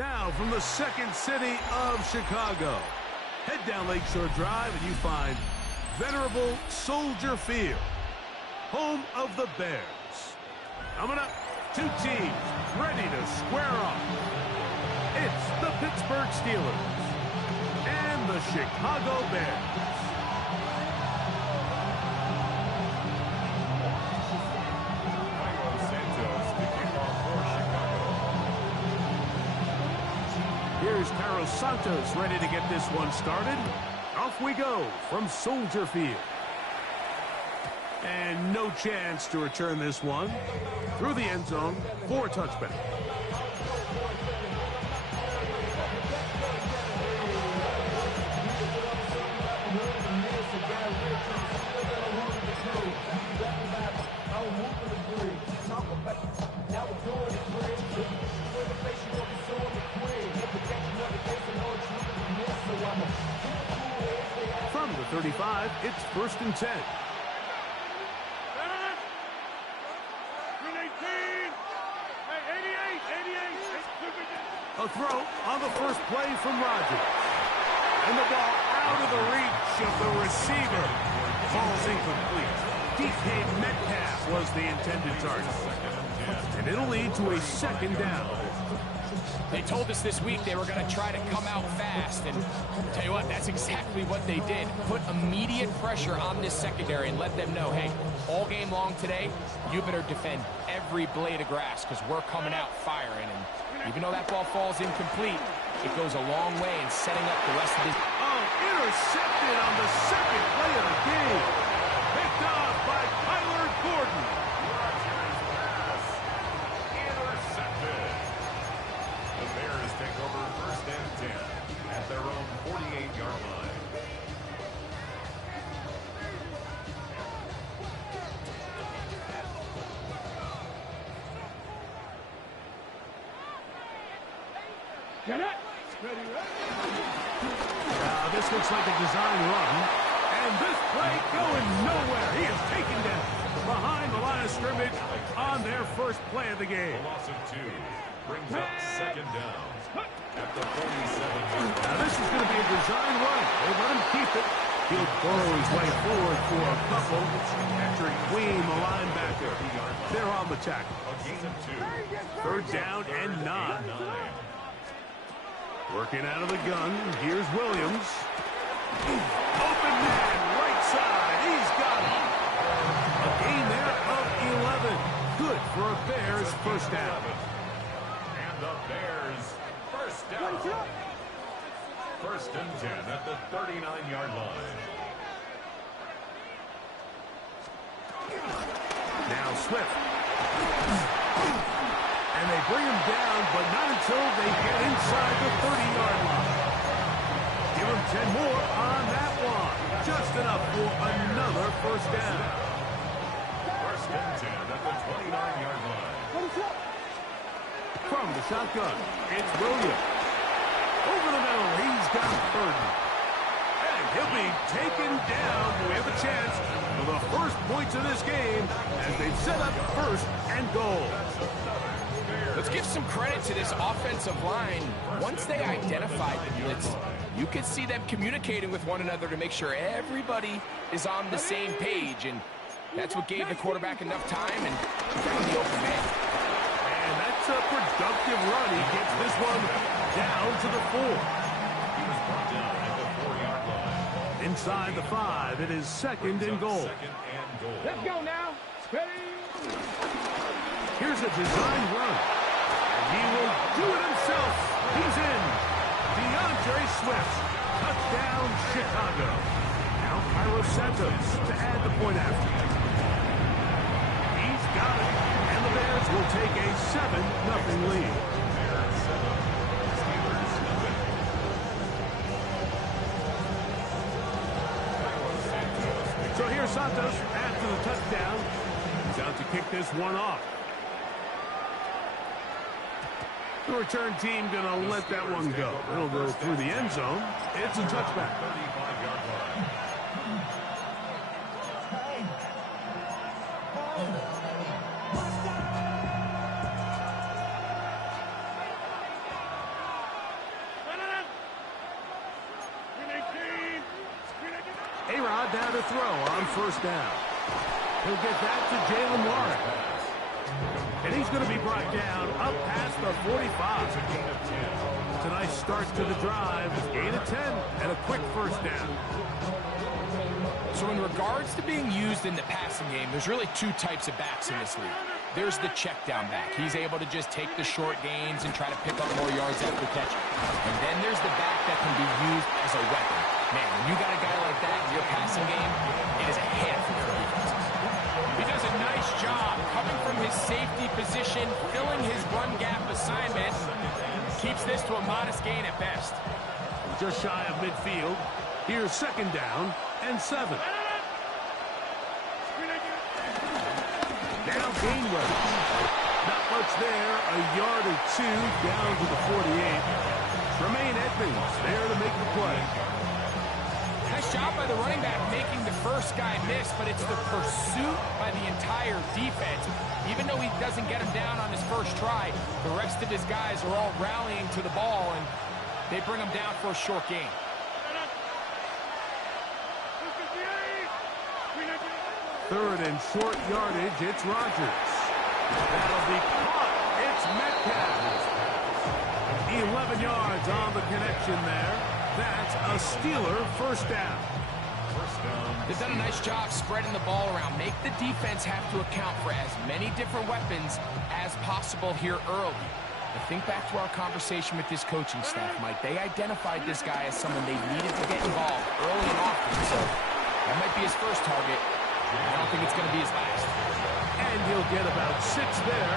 Now from the second city of Chicago, head down Lakeshore Drive and you find venerable Soldier Field, home of the Bears. Coming up, two teams ready to square off. It's the Pittsburgh Steelers and the Chicago Bears. Here's Carlos Santos ready to get this one started. Off we go from Soldier Field. And no chance to return this one through the end zone for a touchback. From the 35, it's 1st and 10. A throw on the first play from Rodgers. And the ball out of the reach of the receiver. Ball's incomplete. DK Metcalf was the intended target. And it'll lead to a second down. They told us this week they were going to try to come out fast, and I'll tell you what, that's exactly what they did. Put immediate pressure on this secondary and let them know, hey, all game long today, you better defend every blade of grass because we're coming out firing. And even though that ball falls incomplete, it goes a long way in setting up the rest of this. Oh, intercepted on the second play of the game. Picked off by Kyler Gordon. Take over 1st and 10 at their own 48-yard line. Get it. This looks like a design run. And this play going nowhere. He is taken down behind the line of scrimmage on their first play of the game. A loss of 2 brings up 2nd down. At the 47. Now this is going to be a design run. They let him keep it. He'll burrow his way forward for a couple. Patrick Queen, the linebacker. They're on the tackle. 3rd down and 9. Working out of the gun. Here's Williams. Open man, right side. He's got it. A gain there of 11. Good for a Bears first down. And the Bears first down. 1st and 10 at the 39-yard line. Now Swift. And they bring him down, but not until they get inside the 30-yard line. Give him 10 more on that one. Just enough for another first down. 1st and 10 at the 29-yard line. From the shotgun, it's Williams. Over the middle, he's got Burton. And he'll be taken down. We have a chance for the first points of this game as they've set up 1st and goal. Let's give some credit to this offensive line. Once they identified the blitz, you could see them communicating with one another to make sure everybody is on the same page. And that's what gave the quarterback enough time and found the open man. And that's a productive run. He gets this one down to the 4. He was brought down at the 4-yard line. Inside the 5, it is 2nd and goal. 2nd and goal. Let's go now. Ready? Here's a design run. And he will do it himself. He's in. DeAndre Swift. Touchdown, Chicago. Now Carlos Santos to add the point after. He's got it. And the Bears will take a 7-0 lead. Bears 7, Steelers 0. So here's Santos after the touchdown. He's out to kick this one off. The return team going to let that one go. It'll go through the end zone. It's a touchback. 35-yard line. down to throw on first down. He'll get that to Jalen Warren. And he's going to be brought down up past the 45. It's a nice start to the drive. Gain of 10 and a quick first down. So in regards to being used in the passing game, there's really two types of backs in this league. There's the check down back. He's able to just take the short gains and try to pick up more yards after catch. And then there's the back that can be used as a weapon. Man, when you got a guy like that in your passing game, it is a handful for defenses. He does a nice job coming from his safety position, filling his run gap assignment. Keeps this to a modest gain at best. Just shy of midfield. Here's second down and 7. Now Gainwell. Not much there. A yard or 2 down to the 48. Tremaine Edmonds there to make the play. Nice job by the running back making the first guy miss, but it's the pursuit by the entire defense. Even though he doesn't get him down on his first try, the rest of his guys are all rallying to the ball, and they bring him down for a short gain. Third and short yardage, it's Rodgers. That'll be caught. It's Metcalf. 11 yards on the connection there. That's a Steeler first down. They've done a nice job spreading the ball around. Make the defense have to account for as many different weapons as possible here early. But think back to our conversation with this coaching staff, Mike. They identified this guy as someone they needed to get involved early and often. So that might be his first target. I don't think it's going to be his last. And he'll get about 6 there,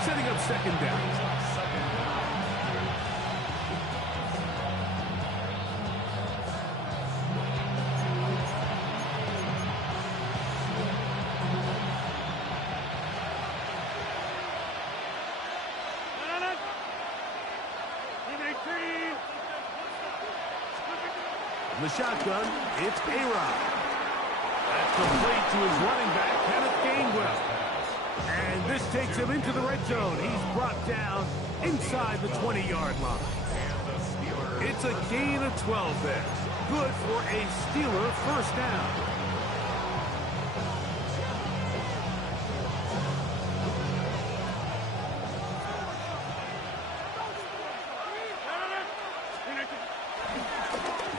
setting up second down. In the shotgun, it's A-Rod. That's complete to his running back, Kenneth Gainwell. And this takes him into the red zone. He's brought down inside the 20-yard line. It's a gain of 12 there. Good for a Steeler first down.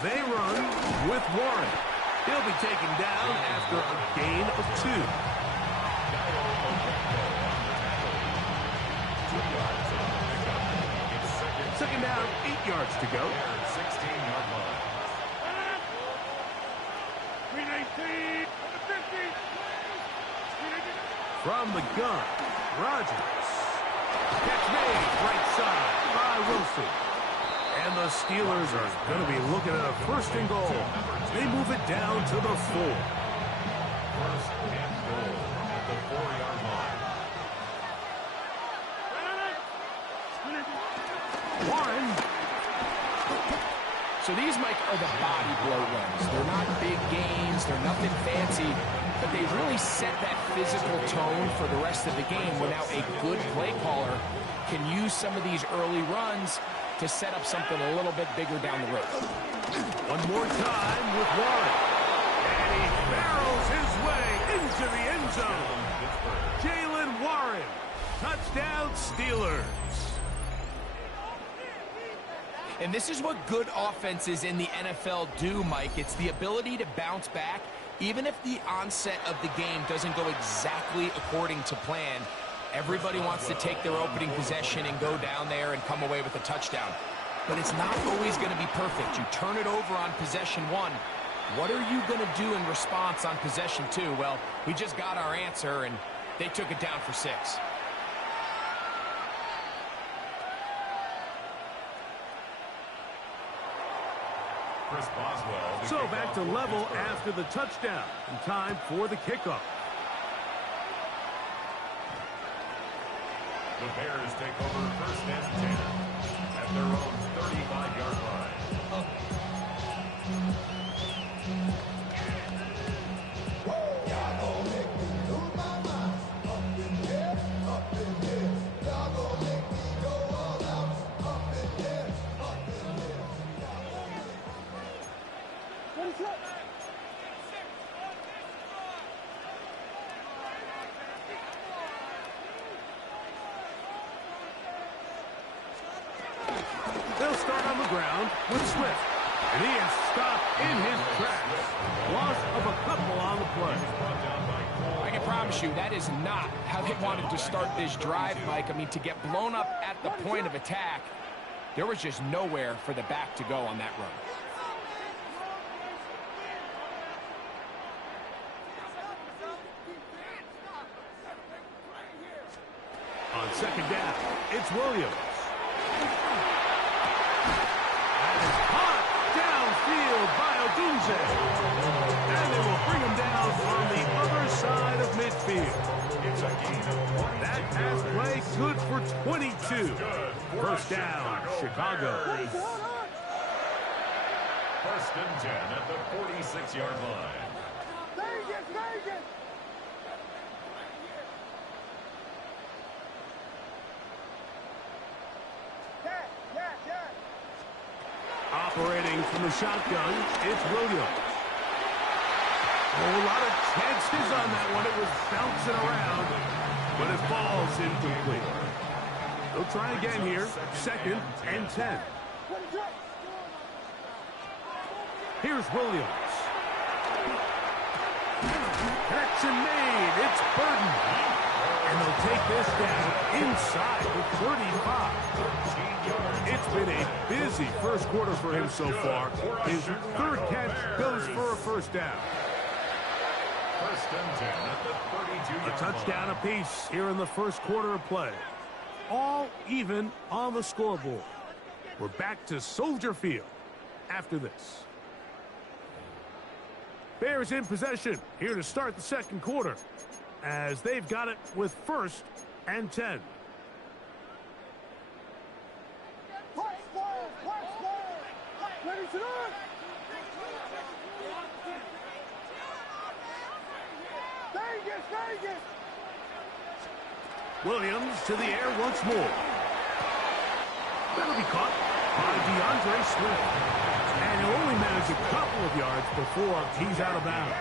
They run with Warren. He'll be taken down after a gain of 2. Second down, 8 yards to go. 16-yard line. From the gun, Rodgers. Catch made, right side by Wilson. And the Steelers are going to be looking at a first and goal. They move it down to the 4. First and goal at the 4-yard line. Warren. So these, Mike, are the body blow runs. They're not big gains. They're nothing fancy. But they really set that physical tone for the rest of the game where now a good play caller can use some of these early runs to set up something a little bit bigger down the road. One more time with Warren. And he barrels his way into the end zone. Jalen Warren. Touchdown Steelers. And this is what good offenses in the NFL do, Mike. It's the ability to bounce back, even if the onset of the game doesn't go exactly according to plan. Everybody wants to take their opening possession and go down there and come away with a touchdown. But it's not always going to be perfect. You turn it over on possession 1. What are you going to do in response on possession 2? Well, we just got our answer, and they took it down for 6. Chris Boswell. So back to level after the touchdown. And time for the kickoff. The Bears take over first and 10 at their own 35-yard line. ground with Swift. And he is stopped in his tracks. Loss of a couple on the play. I can promise you that is not how they wanted to start this drive, Mike. I mean, to get blown up at the point of attack, there was just nowhere for the back to go on that run. On second down, it's Williams. That is caught downfield by Duchie. And they will bring him down on the other side of midfield. That pass play good for 22. First down, Chicago. First and 10 at the 46-yard line. Operating from the shotgun, it's Williams. A lot of chances on that one. It was bouncing around, but it falls incomplete. They'll try again here. Second and 10. Here's Williams. Connection made. It's Burton. And they'll take this down inside the 35. It's been a busy first quarter for him so far. His third catch goes for a first down. First and 10 at the 32-yard line. A touchdown apiece here in the first quarter of play. All even on the scoreboard. We're back to Soldier Field after this. Bears in possession here to start the second quarter, as they've got it with first and 10. Williams to the air once more. That'll be caught by DeAndre Swift. And he'll only manage a couple of yards before he's out of bounds.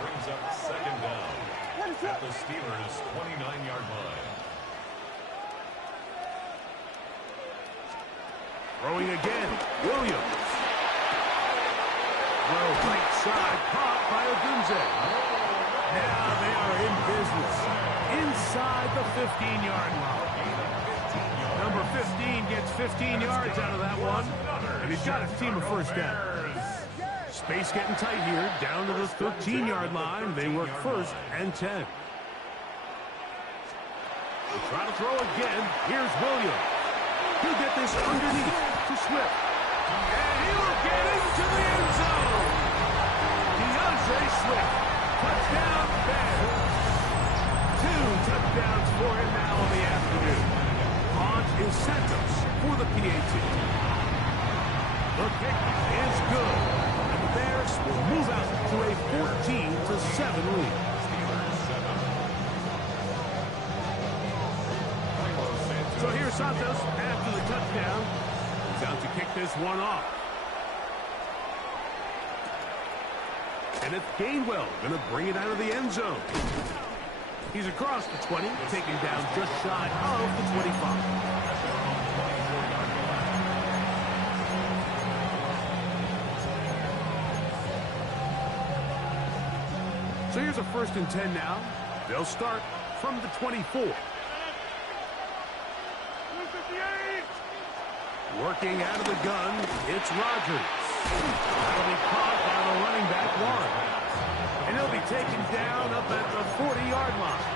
Brings up second down at the Steelers' 29-yard line. Throwing again, Williams. Throw right side, caught by Odunze. Now they are in business inside the 15-yard line. Number 15 gets 15 yards out of that one, and he's got his team a first down. Space getting tight here, down to the 13-yard line. They work first and 10. They'll try to throw again. Here's Williams. He'll get this underneath to Swift. And he will get into the end zone. DeAndre Swift. Touchdown, Bears. 2 touchdowns for him now in the afternoon. On is Santos for the PAT. The kick is good. And the Bears will move out to a 14-7 lead. So here's Santos after the touchdown. He's out to kick this one off. And it's Gainwell going to bring it out of the end zone. He's across the 20, taken down just shy of the 25. So here's a first and 10 now. They'll start from the 24. Working out of the gun, it's Rodgers. That'll be caught by the running back, Warren. And he'll be taken down up at the 40-yard line.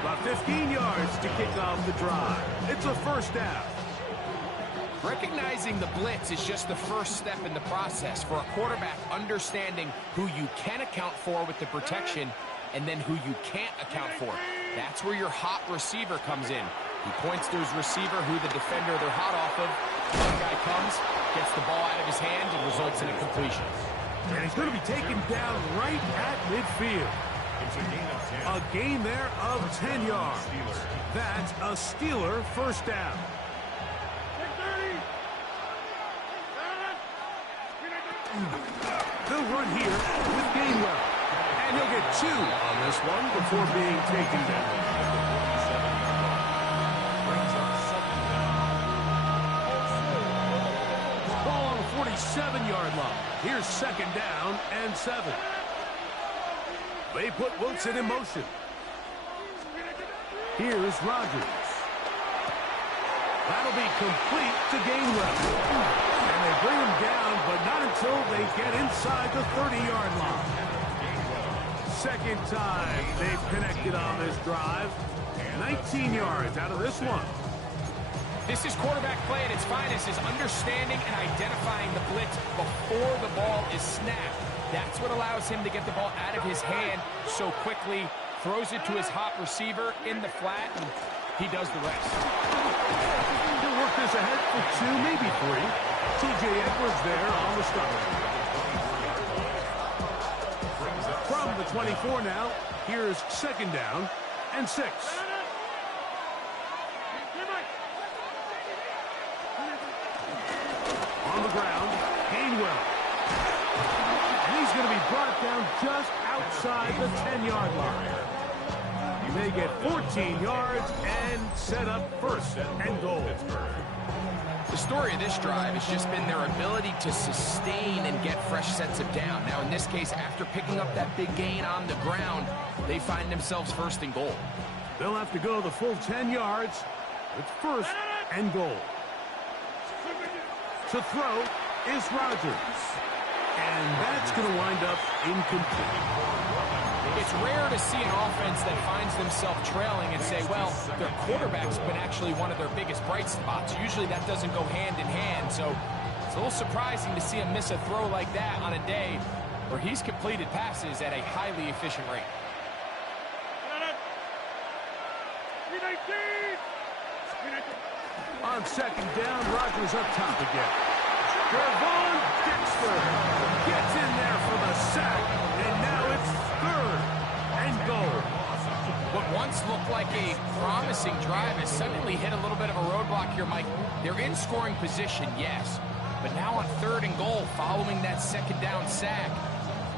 About 15 yards to kick off the drive. It's a first down. Recognizing the blitz is just the first step in the process for a quarterback, understanding who you can account for with the protection and then who you can't account for. That's where your hot receiver comes in. He points to his receiver, who the defender they're hot off of. One guy comes, gets the ball out of his hand, and results in a completion. And he's going to be taken down right at midfield. A gain there of 10 yards. That's a Steeler first down. They'll run here with Gainwell. And he'll get 2 on this one before being taken down. 7-yard line. Here's 2nd down and 7. They put Wilson in motion. Here's Rodgers. That'll be complete to Gainwell. And they bring him down, but not until they get inside the 30-yard line. 2nd time they've connected on this drive. 19 yards out of this one. This is quarterback play at its finest, is understanding and identifying the blitz before the ball is snapped. That's what allows him to get the ball out of his hand so quickly, throws it to his hot receiver in the flat, and he does the rest. He'll work this ahead for 2, maybe 3. T.J. Edwards there on the stop. From the 24 now, here's 2nd down and 6. On the ground, Gainwell. And he's going to be brought down just outside the 10-yard line. He may get 14 yards and set up 1st and goal. The story of this drive has just been their ability to sustain and get fresh sets of down. Now, in this case, after picking up that big gain on the ground, they find themselves 1st and goal. They'll have to go the full 10 yards. It's 1st and goal. To throw is Rodgers. And that's going to wind up incomplete. It's rare to see an offense that finds themselves trailing and say, well, their quarterback's been actually one of their biggest bright spots. Usually that doesn't go hand in hand, so it's a little surprising to see him miss a throw like that on a day where he's completed passes at a highly efficient rate. On 2nd down, Rodgers up top again. Gervon Dexter gets in there for the sack, and now it's 3rd and goal. What once looked like a promising drive has suddenly hit a little bit of a roadblock here, Mike. They're in scoring position, yes, but now on 3rd and goal following that 2nd down sack,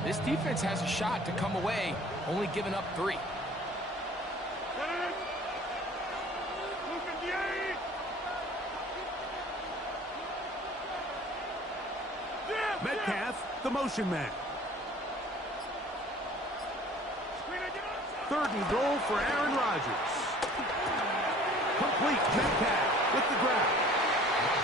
this defense has a shot to come away, only giving up 3. Metcalf, the motion man. 3rd and goal for Aaron Rodgers. Complete. Metcalf with the grab.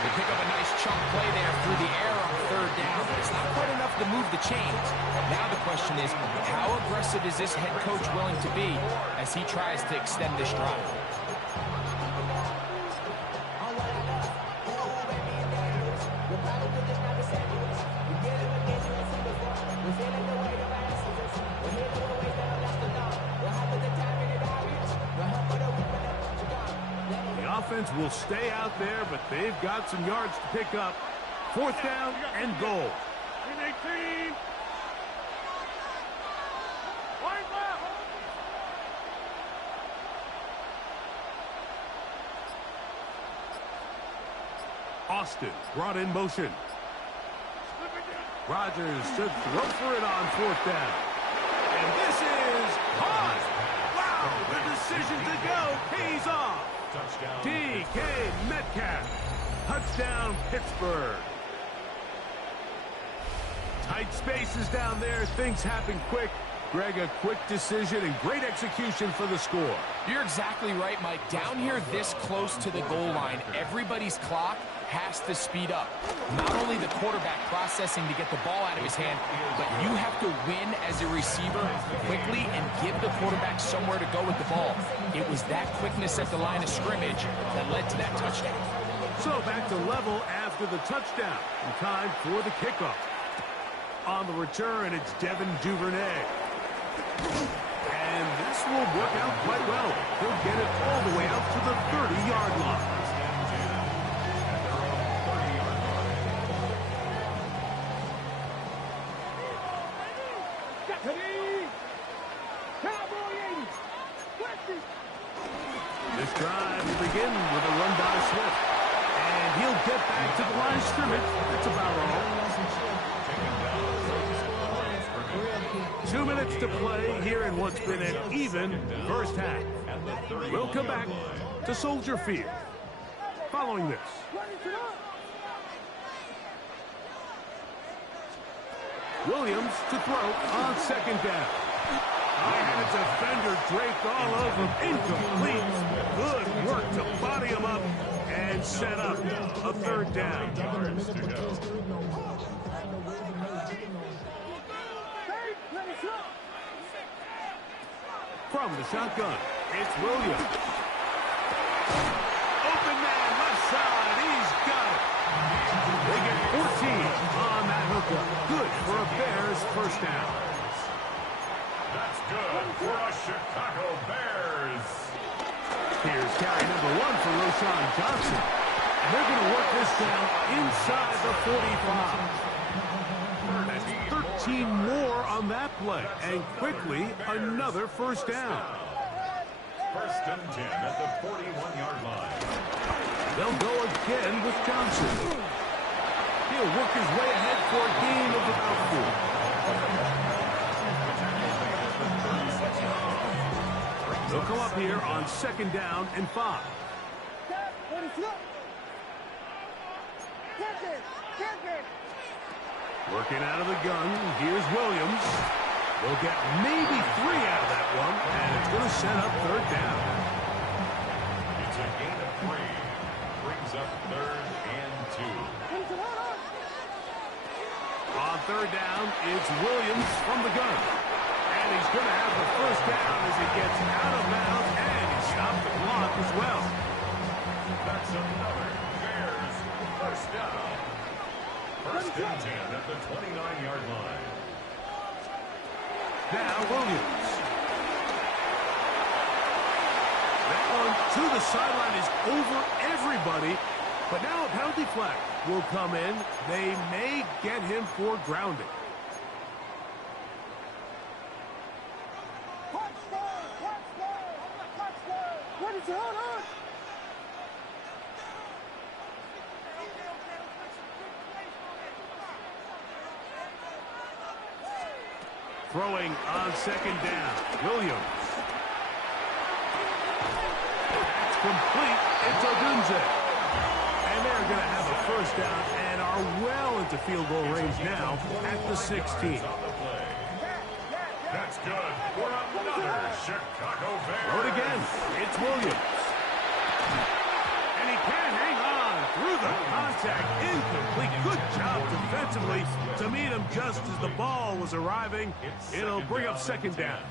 They pick up a nice chunk play there through the air on 3rd down, but it's not quite enough to move the chains. Now the question is, how aggressive is this head coach willing to be as he tries to extend this drive? Offense will stay out there, but they've got some yards to pick up. 4th down and goal. Austin brought in motion. Rodgers should throw for it on 4th down. And this is caught. Wow, the decision to go pays off. DK Metcalf. Touchdown, Pittsburgh. Tight spaces down there. Things happen quick. Greg, a quick decision and great execution for the score. You're exactly right, Mike. Down here this close to the goal line, everybody's clock has to speed up. Not only the quarterback processing to get the ball out of his hand, but you have to win as a receiver quickly and give the quarterback somewhere to go with the ball. It was that quickness at the line of scrimmage that led to that touchdown. So back to level after the touchdown. And time for the kickoff. On the return, it's Devin Duvernay. And this will work out quite well. He'll get it all the way out to the 30-yard line. This drive will begin with a run by Swift. And he'll get back to the line of scrimmage. That's about all. 2 minutes to play here in what's been an even first half. We'll come back to Soldier Field following this. Williams to throw on second down. I had a defender draped all over him. Incomplete. Good work to body him up and set up a third down. From the shotgun, it's Williams. Open man, left side. He's got it. They get 14 on that hookup. Good for a Bears first down. That's good for a Chicago Bears. Here's carry number 1 for Roschon Johnson. And they're going to work this down inside the 45. 13 more on that play. And quickly, another first down. First and 10 at the 41-yard line. They'll go again with Johnson. He'll work his way ahead for a gain of about 4. They'll come up here on second down and 5. Working out of the gun, here's Williams. They'll get maybe 3 out of that one, and it's going to set up third down. It's a gain of 3. Brings up third and 2. On third down, it's Williams from the gun. And he's going to have the first down as he gets out of bounds, and he stopped the clock as well. That's another Bears first down. First and 10 at the 29-yard line. Now Williams. That one to the sideline is over everybody. But now a penalty flag will come in. They may get him for grounding. Throwing on second down, Williams. That's complete. It's Odunze. And they're going to have a first down and are well into field goal range now at the 16. That's good for another Chicago Bears. Throw it again. It's Williams. And he can't hang on through the contact. Incomplete. Good job defensively to meet him just as the ball was arriving. It'll bring up second down.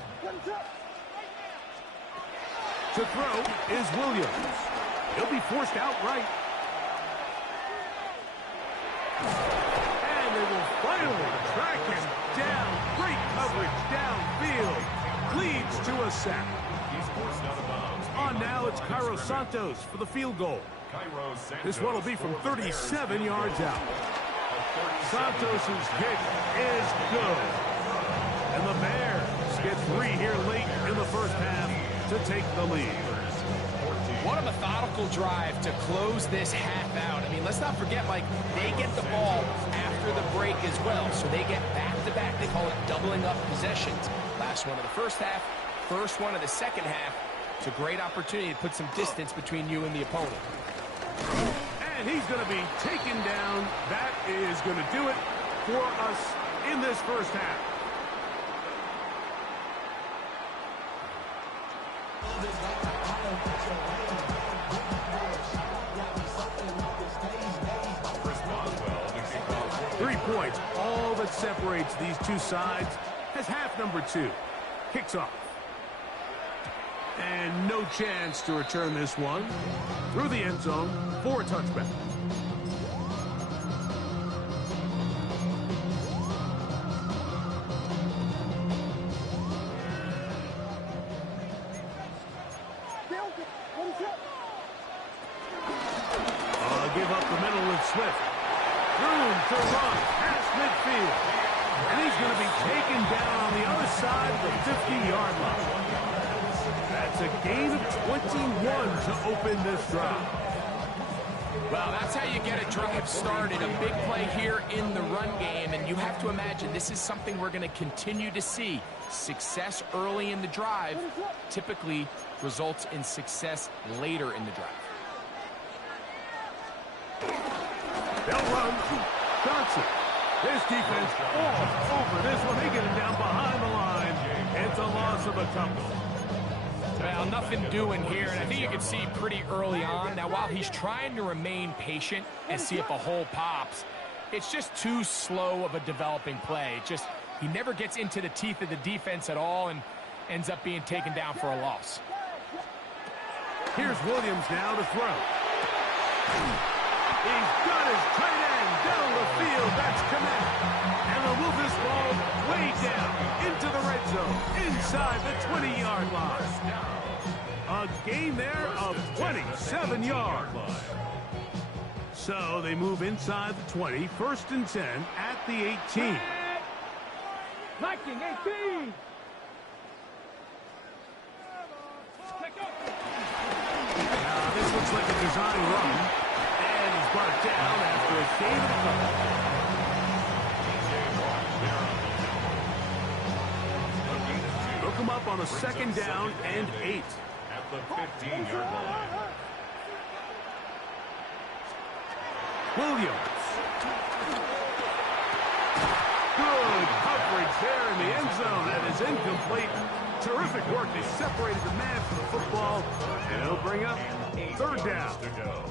To throw is Williams. He'll be forced outright. And they will finally track him down. Great coverage downfield. Leads to a sack. He's forced out of bounds. On now, it's Cairo Santos for the field goal. This one will be from 37 yards out. Santos' kick is good. And the Bears get 3 here late in the first half to take the lead. What a methodical drive to close this half out. I mean, let's not forget, Mike, they get the ball after the break as well. So they get back-to-back. They call it doubling up possessions. Last one of the first half, first one of the second half. It's a great opportunity to put some distance between you and the opponent. And he's going to be taken down. That is going to do it for us in this first half. Points, all that separates these two sides, as half number 2 kicks off. And no chance to return this one through the end zone for a touchback. Give up the middle with Swift. Room to run past midfield. And he's going to be taken down on the other side of the 50-yard line. That's a gain of 21 to open this drive. Well, that's how you get a drive started. A big play here in the run game. And you have to imagine this is something we're going to continue to see. Success early in the drive typically results in success later in the drive. They'll run. Johnson This defense all over this one. They get it down behind the line. It's a loss of a couple. Well, nothing doing here, and I think you can see pretty early on. Now, while he's trying to remain patient and see if a hole pops, it's just too slow of a developing play. He never gets into the teeth of the defense at all and ends up being taken down for a loss. Here's Williams now to throw. He's got his tight end down the field. That's connect. And they'll move this ball way down into the red zone, inside the 20-yard line. A gain there of 27 yards. So they move inside the 20, 1st and 10 at the 18. Liking 18. This looks like a design run. And he's brought down after a gain of a couple. They'll come up on a 2nd down and 8. At the 15-yard line. Williams. Good coverage there in the end zone. That is incomplete. Terrific work. They separated the man from the football. And it'll bring up 3rd down. To go.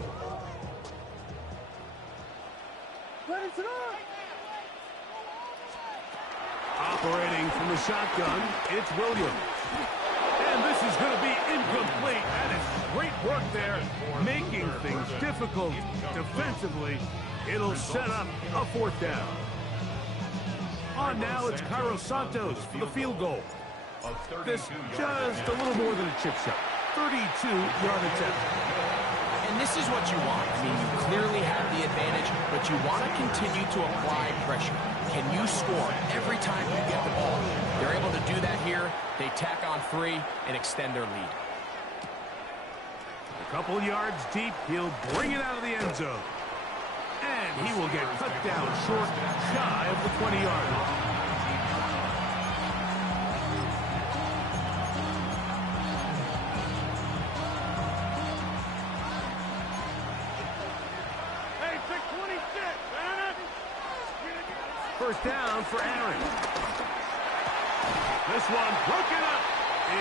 Operating from the shotgun, it's Williams. And this is going to be incomplete. That is great work there, making things difficult defensively. It'll set up a 4th down. On now, it's Cairo Santos for the field goal. This just a little more than a chip shot. 32-yard attempt. And this is what you want. I mean, you clearly have the advantage, but you want to continue to apply pressure. Can you score every time you get the ball? They're able to do that here. They tack on 3 and extend their lead. A couple yards deep, he'll bring it out of the end zone. And he will get cut down short, shy of the 20-yard line. First down for Aaron. This one broken up.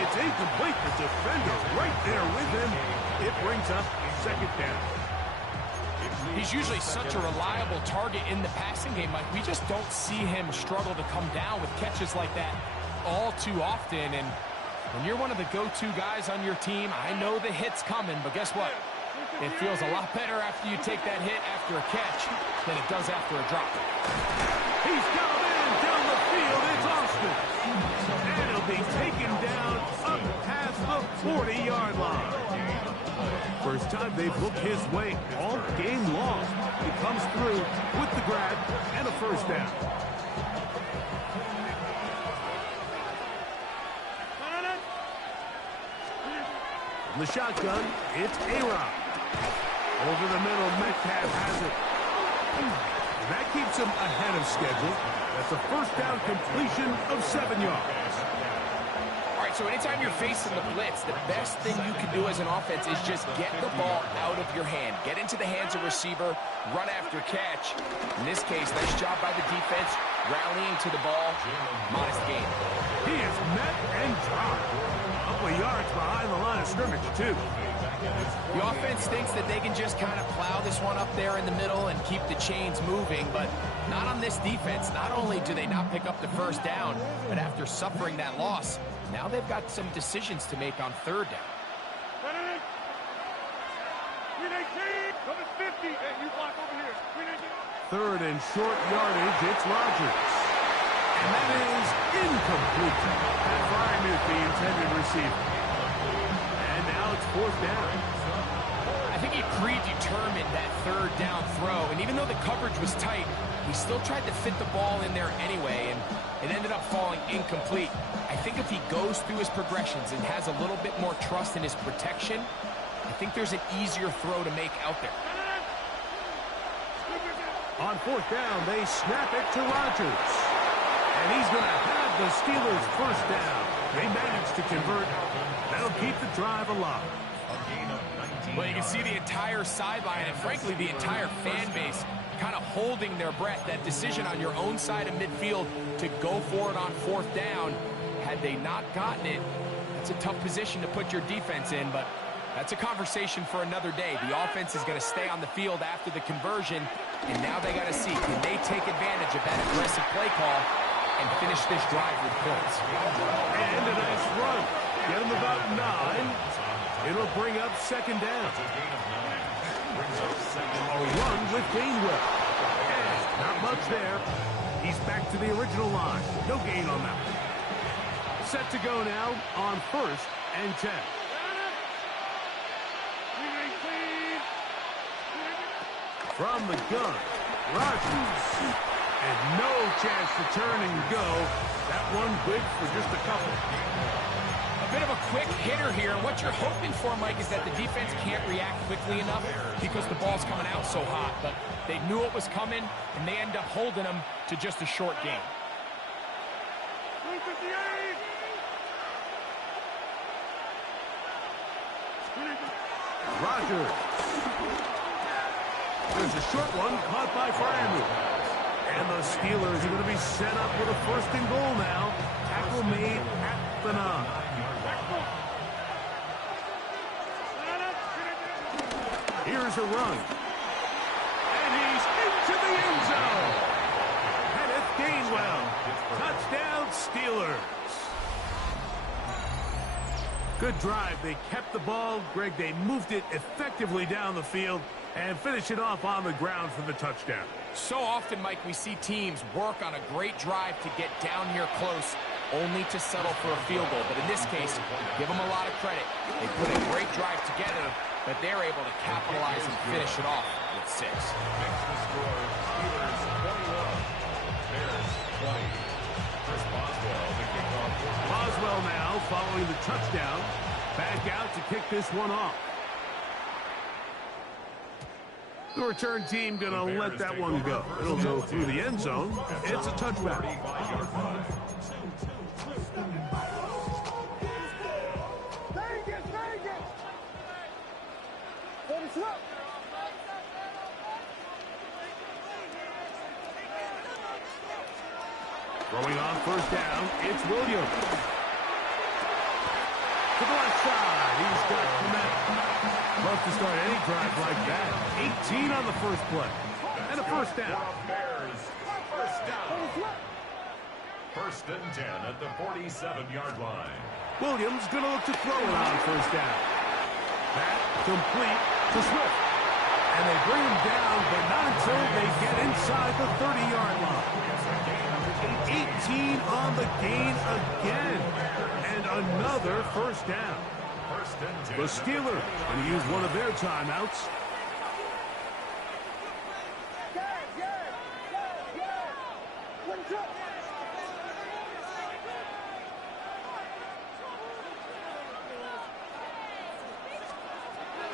It's incomplete. The defender right there with him. It brings up 2nd down. He's usually such a reliable target in the passing game, Mike. We just don't see him struggle to come down with catches like that all too often. And when you're one of the go-to guys on your team, I know the hit's coming, but guess what? It feels a lot better after you take that hit after a catch than it does after a drop. He's got in down the field. It's Austin. And he'll be taken down up past the 40-yard line. First time they've looked his way all game long. He comes through with the grab and a 1st down. From the shotgun, it's A-Rob. Over the middle, Metcalf has it. That keeps him ahead of schedule. That's a 1st down completion of 7 yards. All right, so anytime you're facing the blitz, the best thing you can do as an offense is just get the ball out of your hand. Get into the hands of receiver, run after catch. In this case, nice job by the defense, rallying to the ball. Modest gain. He is met and dropped. A couple of yards behind the line of scrimmage, too. The offense thinks that they can just kind of plow this one up there in the middle and keep the chains moving, but not on this defense. Not only do they not pick up the 1st down, but after suffering that loss, now they've got some decisions to make on 3rd down. 3rd and short yardage, it's Rodgers. And that is incomplete. That Freiermuth, the intended receiver. And now it's 4th down. I think he predetermined that 3rd down throw, and even though the coverage was tight, he still tried to fit the ball in there anyway, and it ended up falling incomplete. I think if he goes through his progressions and has a little bit more trust in his protection, I think there's an easier throw to make out there. On 4th down, they snap it to Rodgers. And he's going to have the Steelers' 1st down. They managed to convert. That'll keep the drive alive. A gain of 19 Well, you can see the entire sideline and, frankly, the entire fan base kind of holding their breath. That decision on your own side of midfield to go for it on 4th down, had they not gotten it, it's a tough position to put your defense in, but that's a conversation for another day. The offense is going to stay on the field after the conversion, and now they got to see, can they take advantage of that aggressive play call and finish this drive with points? And a nice run. Get him about 9. It'll bring up 2nd down. A run with Gainwell. And not much there. He's back to the original line. No gain on that one. Set to go now on 1st and 10. From the gun, Rodgers. And no chance to turn and go. That one good for just a couple. A bit of a quick hitter here. What you're hoping for, Mike, is that the defense can't react quickly enough because the ball's coming out so hot. But they knew it was coming, and they end up holding them to just a short game. Rodgers. There's a short one caught by Fryermuth. And the Steelers are going to be set up with a 1st and goal now. Tackle made at the 9. Here's a run. And he's into the end zone. Kenneth Gainwell. Touchdown, Steelers. Good drive. They kept the ball. Greg, they moved it effectively down the field and finish it off on the ground for the touchdown. So often, Mike, we see teams work on a great drive to get down here close, only to settle for a field goal. But in this case, give them a lot of credit. They put a great drive together, but they're able to capitalize and finish it off with 6. Boswell now following the touchdown. Back out to kick this one off. The return team going to let that one go. It'll go through the end zone. It's a touchback. Throwing on 1st down, it's Williams. To the left side, he's got Clement. Love to start any drive like that. 18 on the first play. And a 1st down. Bears, 1st down. 1st and 10 at the 47-yard line. Williams going to look to throw it on 1st down. That complete to Swift. And they bring him down, but not until they get inside the 30-yard line. 18 on the gain again. And another 1st down. The Steelers going to use one of their timeouts.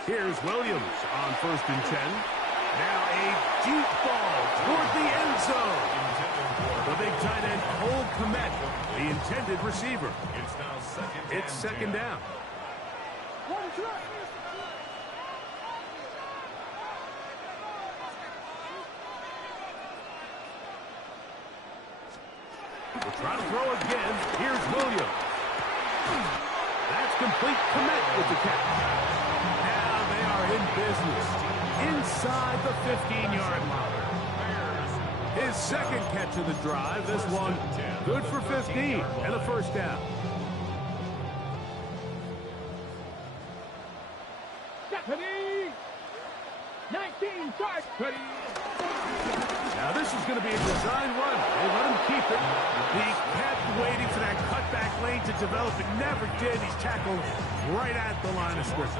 Here's Williams on 1st and 10. Now a deep ball toward the end zone. The big tight end, Cole Kmet, the intended receiver. It's 2nd down. We'll try to throw again. Here's Williams. That's complete. Kmet with the catch. Now they are in business inside the 15-yard line. His 2nd catch of the drive. This one good for 15 and a 1st down. Deputy! 19 starts, Petty! Now this is going to be a design run. They let him keep it. He kept waiting for that cutback lane to develop. It never did. He's tackled right at the line of scrimmage.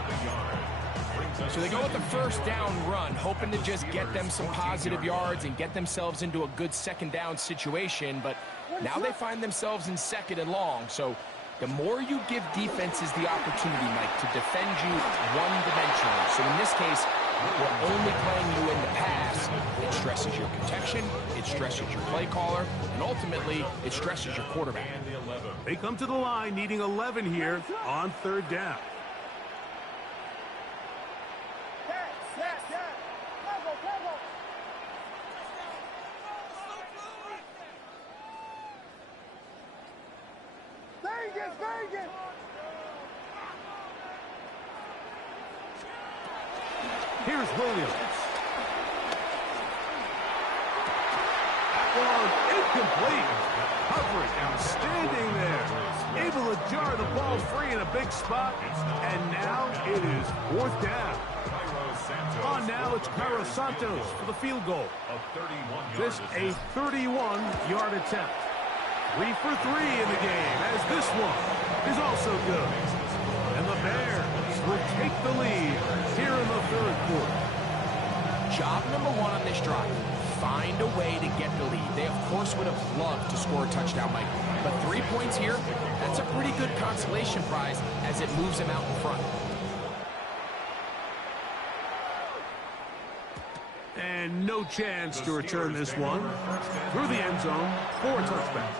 So they go with the 1st down run, hoping to just get them some positive yards and get themselves into a good 2nd down situation. But now they find themselves in 2nd and long. So the more you give defenses the opportunity, Mike, to defend you one-dimensionally. So in this case, we're only playing you in the pass. It stresses your protection, it stresses your play caller, and ultimately, it stresses your quarterback. They come to the line needing 11 here on 3rd down. Here's Williams. That one incomplete. Coverage outstanding there. Able to jar the ball free in a big spot. And now it is 4th down. On now, it's Cairo Santos for the field goal. This a 31-yard attempt. 3 for 3 in the game, as this one is also good. And the Bears will take the lead here in the 3rd quarter. Job number 1 on this drive, find a way to get the lead. They, of course, would have loved to score a touchdown, Mike. But 3 points here, that's a pretty good consolation prize as it moves them out in front. And no chance to return this one through the end zone for a touchback.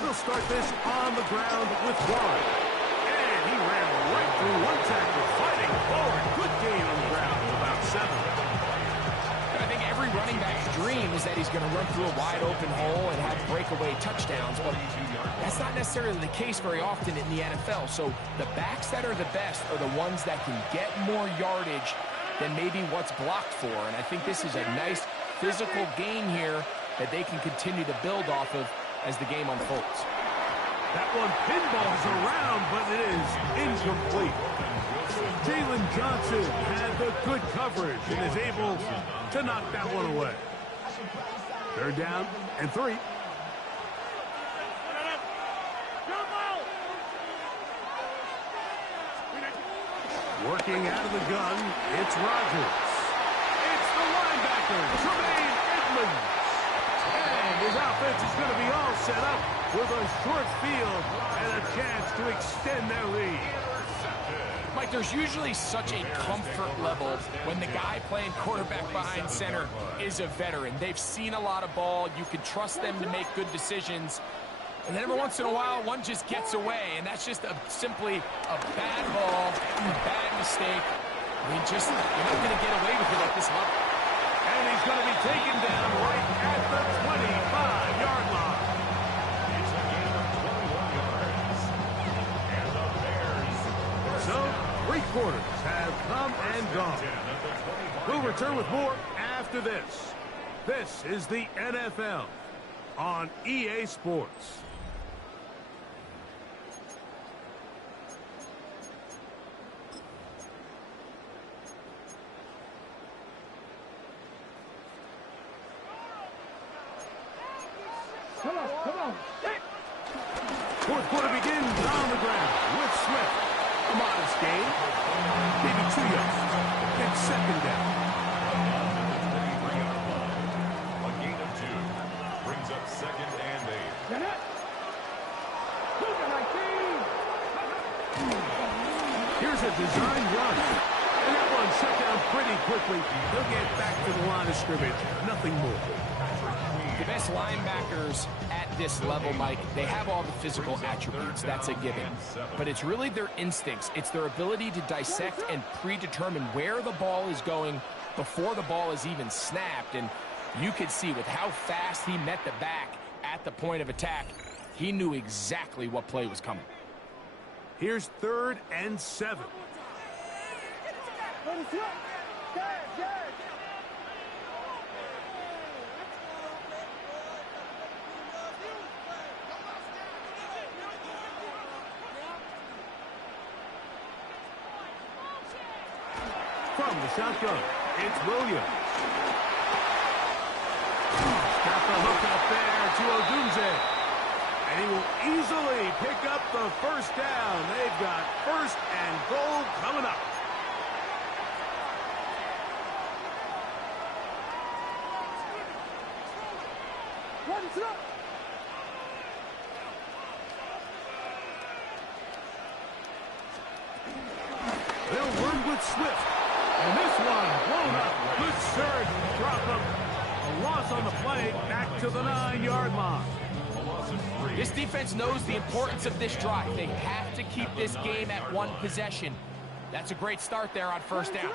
They'll start this on the ground with 1. And he ran right through 1 tackle, fighting forward. Good gain on the ground of about 7. I think every running back's dream is that he's going to run through a wide open hole and have breakaway touchdowns, but that's not necessarily the case very often in the NFL. So the backs that are the best are the ones that can get more yardage than maybe what's blocked for. And I think this is a nice physical gain here that they can continue to build off of as the game unfolds. That one pinballs around, but it is incomplete. Jalen Johnson had the good coverage and is able to knock that one away. 3rd down and 3. Working out of the gun, it's Rodgers. It's the linebacker, Tremaine Edmonds. And his offense is going to be all set up with a short field and a chance to extend their lead. Mike, there's usually such a comfort level when the guy playing quarterback behind center is a veteran. They've seen a lot of ball. You can trust them to make good decisions. And then every once in a while, one just gets away, and that's just simply a bad ball, a bad mistake. I mean, you're not going to get away with it at this level. And he's going to be taken down right at the 25-yard line. It's a gain of 21 yards. And the Bears. So, 3 quarters have come and gone. We'll return with more after this. This is the NFL on EA Sports. Come on. 4th quarter begins on the ground with Swift. A modest gain, maybe 2 yards. It's 2nd down. A gain of 2 brings up 2nd and 8. Here's a design run. And that one shut down pretty quickly. He'll get back to the line of scrimmage. Nothing more. The best linebackers at this level, Mike, they have all the physical attributes. That's a given. But it's really their instincts. It's their ability to dissect and predetermine where the ball is going before the ball is even snapped. And you could see with how fast he met the back at the point of attack, he knew exactly what play was coming. Here's 3rd and 7. From the shotgun, it's Williams. Got the hook up there to Odunze. And he will easily pick up the 1st down. They've got 1st and goal coming up. They'll run with Swift. And this one blown up. Good surge. Drop him. A loss on the play. Back to the 9-yard line. This defense knows the importance of this drive. They have to keep this game at one possession. That's a great start there on first down.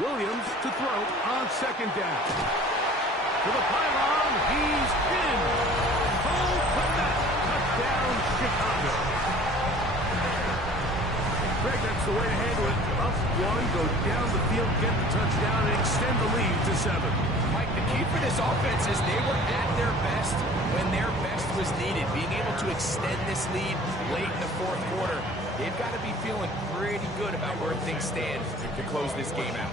Williams to throw on second down. To the pylon. He's in. Cole Kmet. Touchdown, Chicago. Greg, that's the way to handle it. Up one, go down the field, get the touchdown, and extend the lead to 7. Mike, the key for this offense is they were at their best when their best was needed. Being able to extend this lead late in the fourth quarter, they've got to be feeling pretty good about where things stand to close this game out.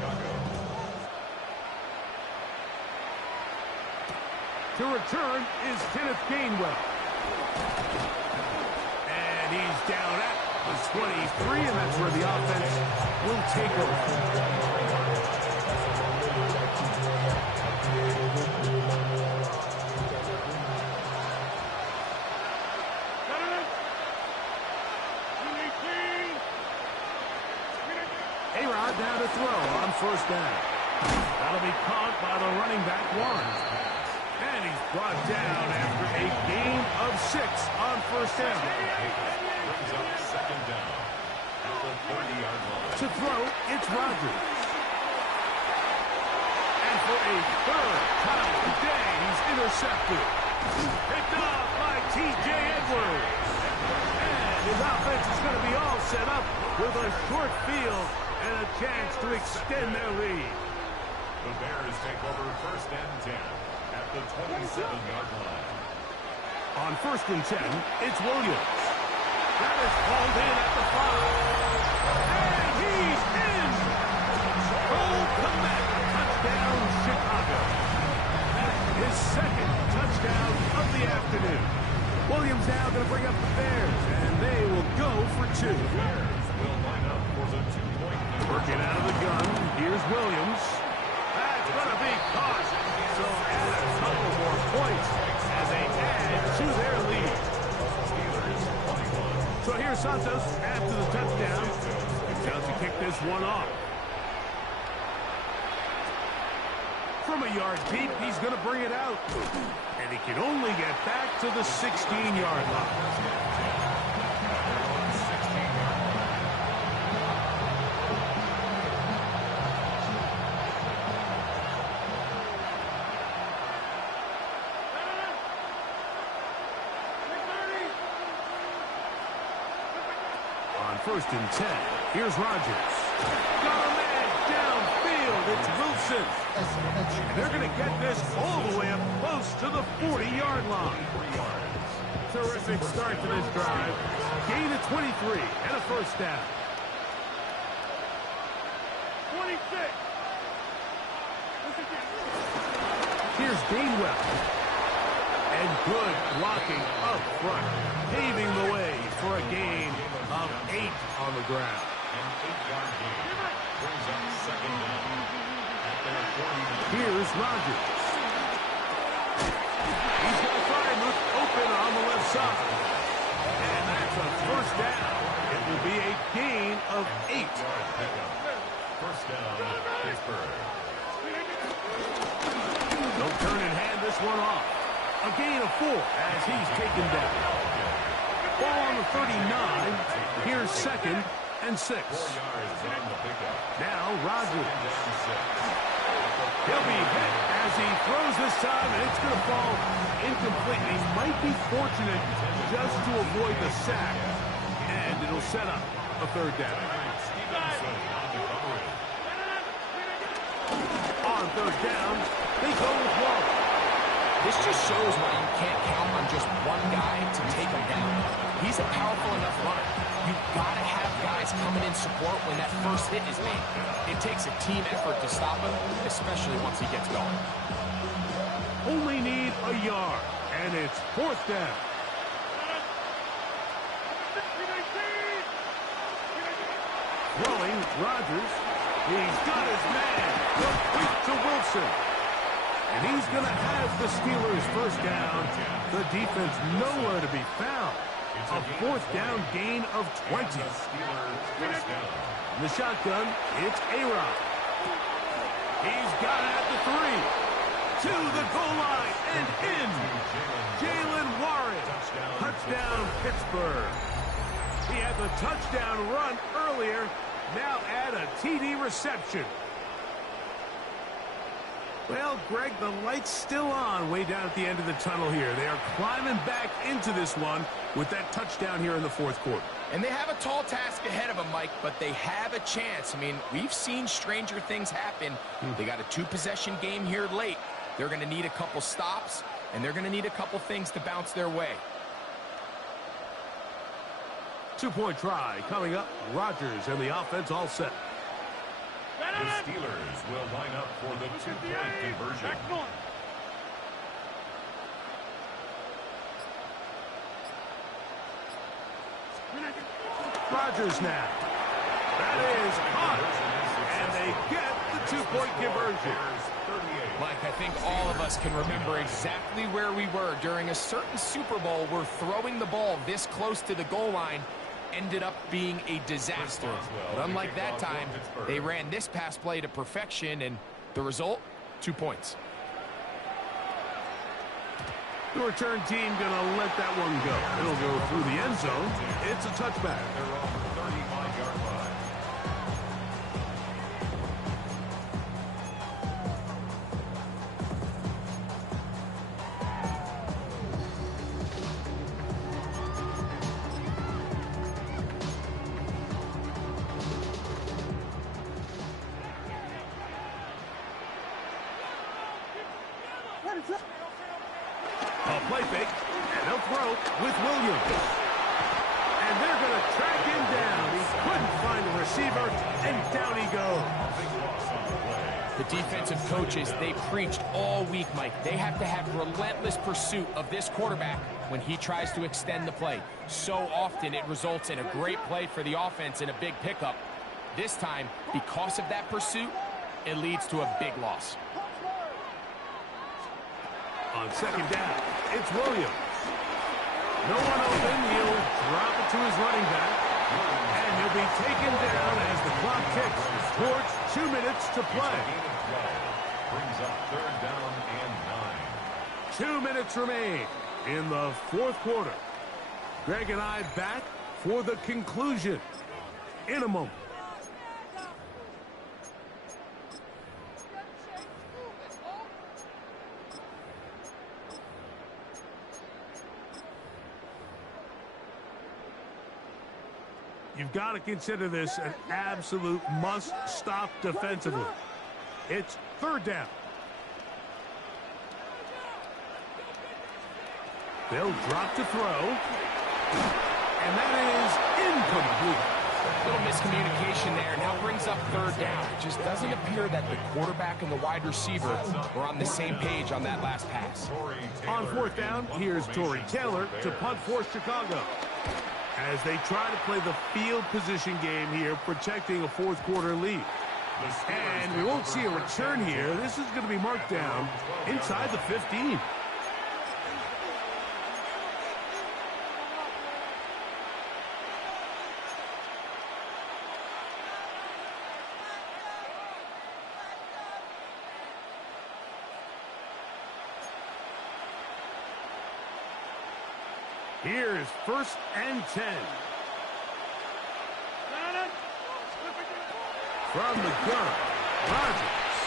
To return is Kenneth Gainwell. And he's down at the 23, and that's where the offense will take over. Down to throw on first down. That'll be caught by the running back, Warren. And he's brought down after a gain of 6 on first down. Brings up second down at the 30-yard line. To throw, it's Rodgers. And for a third time today, he's intercepted. Picked off by T.J. Edwards. And his offense is going to be all set up with a short field and a chance to extend their lead. The Bears take over first and 10 at the 27-yard line. On first and 10, it's Williams. That is hauled in at the 5. And he's in! Cole Kmet, touchdown, Chicago. That's his second touchdown of the afternoon. Williams now going to bring up the Bears, and they will go for 2. Bears will line up for the 2-point. Working out of the gun, here's Williams. That's going to be caught. So add a couple more points as they add to their lead. So here's Santos after the touchdown. Does to kick this one off. From a yard deep, he's going to bring it out. And he can only get back to the 16-yard line. First and 10. Here's Rodgers. Got a man downfield. It's Wilson. And they're going to get this all the way up close to the 40-yard line. Terrific start to this drive. Gain of 23 and a first down. 26. Here's Gainwell. And good blocking up front, paving the way for a gain of 8 on the ground. An 8-yard gain brings up second down at their 49. Here's Rodgers. He's got Freiermuth open on the left side. And that's a first down. It will be a gain of 8. First down, Pittsburgh. Don't turn and hand this one off. A gain of 4 as he's taken down. Ball on the 39. Here's second and 6. 4 yards on the pickup. Now Rodgers. He'll be hit as he throws this time, and it's going to fall incomplete. He might be fortunate just to avoid the sack, and it'll set up a third down. On third down, they go with Waller. This just shows why you can't count on just one guy to take him down. He's a powerful enough runner. You've got to have guys coming in support when that first hit is made. It takes a team effort to stop him, especially once he gets going. Only need a yard, and it's fourth down. Throwing, Rodgers. He's got his man. Quick to Wilson. And he's going to have the Steelers first down. The defense nowhere to be found. A fourth down gain of 20. In the shotgun, it's A-Rod. He's got it at the 3. To the goal line and in. Jalen Warren. Touchdown, Pittsburgh. He had the touchdown run earlier. Now add a TD reception. Well, Greg, the light's still on way down at the end of the tunnel here. They are climbing back into this one with that touchdown here in the fourth quarter. And they have a tall task ahead of them, Mike, but they have a chance. I mean, we've seen stranger things happen. They got a 2-possession game here late. They're going to need a couple stops, and they're going to need a couple things to bounce their way. 2-point try coming up. Rodgers and the offense all set. The Steelers will line up for the 2-point conversion. Rodgers now. That is caught. And they get the 2-point conversion. Mike, I think all of us can remember exactly where we were during a certain Super Bowl where throwing the ball this close to the goal line ended up being a disaster. But unlike that time, they ran this pass play to perfection, and the result, 2 points. The return team going to let that one go. It'll go through the end zone. It's a touchback. They're on the 35-yard line. A play fake, and they'll throw with Williams. And they're going to track him down. He couldn't find the receiver, and down he goes. The defensive coaches, they preached all week, Mike. They have to have relentless pursuit of this quarterback when he tries to extend the play. So often it results in a great play for the offense and a big pickup. This time, because of that pursuit, it leads to a big loss. On second down, it's Williams. No one open. He'll drop it to his running back. And he'll be taken down as the clock ticks towards 2 minutes to play. Brings up third down and 9. 2 minutes remain in the fourth quarter. Greg and I back for the conclusion in a moment. You've got to consider this an absolute must-stop defensively. It's third down. They'll drop to throw. And that is incomplete. Little miscommunication there. Now brings up third down. It just doesn't appear that the quarterback and the wide receiver were on the same page on that last pass. On fourth down, here's Tory Taylor to punt for Chicago. As they try to play the field position game here, protecting a fourth quarter lead. And we won't see a return here. This is going to be marked down inside the 15. Here's first and 10. From the gun, Rodgers.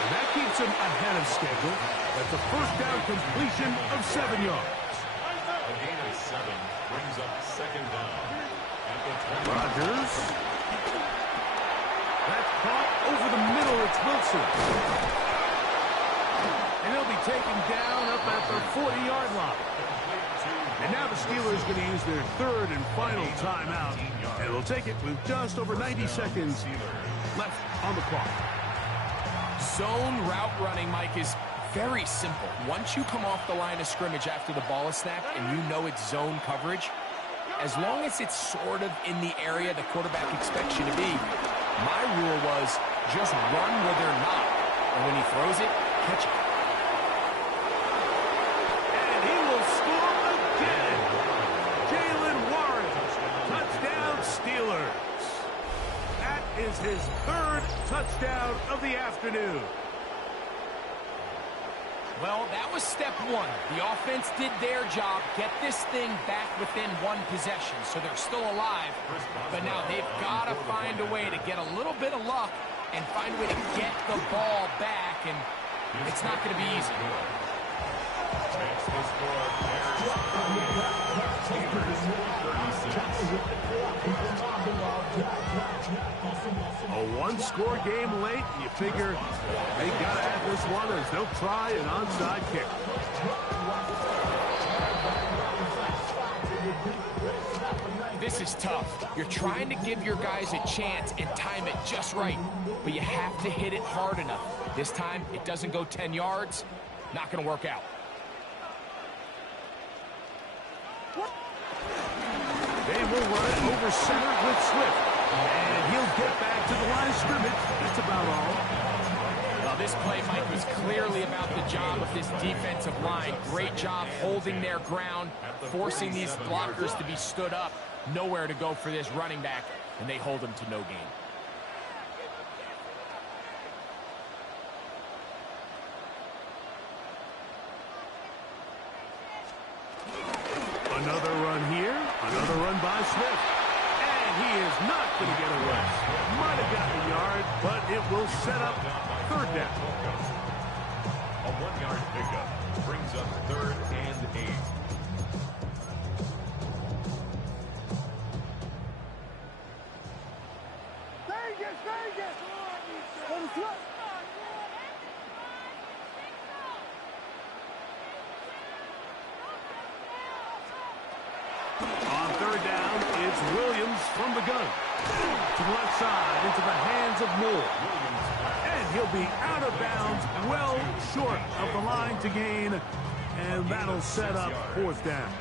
And that keeps him ahead of schedule. That's a first down completion of 7 yards. A gain of 7 brings up second down. At the 20. Rodgers. That's caught over the middle. It's Wilson. And he'll be taken down up at the 40-yard line. And now the Steelers going to use their third and final timeout. And they'll take it with just over 90 seconds left on the clock. Zone route running, Mike, is very simple. Once you come off the line of scrimmage after the ball is snapped and you know it's zone coverage, as long as it's sort of in the area the quarterback expects you to be, my rule was just run where they're not. And when he throws it, catch it. is his third touchdown of the afternoon. Well, that was step one. The offense did their job, get this thing back within one possession, so they're still alive. But now they've got to find a way to get a little bit of luck and find a way to get the ball back, and it's not going to be easy. A one-score game late, you figure they got to have this one as they'll try an onside kick. This is tough. You're trying to give your guys a chance and time it just right, but you have to hit it hard enough. This time, it doesn't go 10 yards. Not going to work out. They will run it over center with Swift. And he'll get back to the line of scrimmage. That's about all. Well, this play, Mike, was clearly about the job of this defensive line. Great job holding their ground, forcing these blockers to be stood up. Nowhere to go for this running back, and they hold him to no gain. Another run here, another run by Swift. And he is not going to get away. Might have gotten a yard, but it will set up third down. A 1-yard pickup brings up 3rd and 8. On third down, it's Williams from the gun. To the left side, into the hands of Moore. And he'll be out of bounds, well short of the line to gain. And that'll set up 4th down.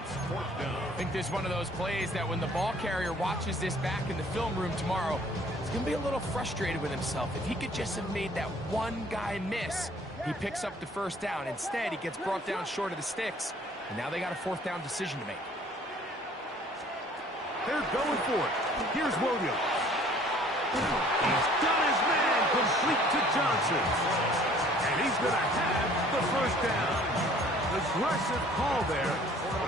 It's 4th down. I think this is one of those plays that when the ball carrier watches this back in the film room tomorrow, he's going to be a little frustrated with himself. If he could just have made that one guy miss, he picks up the 1st down. Instead, he gets brought down short of the sticks. And now they got a 4th down decision to make. They're going for it. Here's Williams. He's got his man complete to Johnson. And he's going to have the 1st down. Aggressive call there.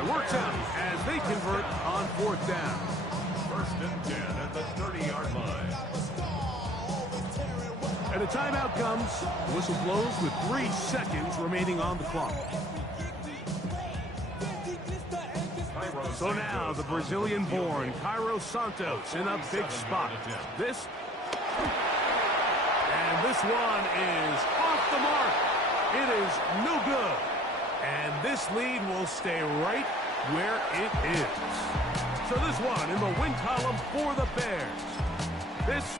It works out as they convert on 4th down. 1st and 10 at the 30-yard line. And a timeout comes. The whistle blows with 3 seconds remaining on the clock. So now the Brazilian-born Cairo Santos in a big spot. This one is off the mark. It is no good. And this lead will stay right where it is. So this one in the win column for the Bears. This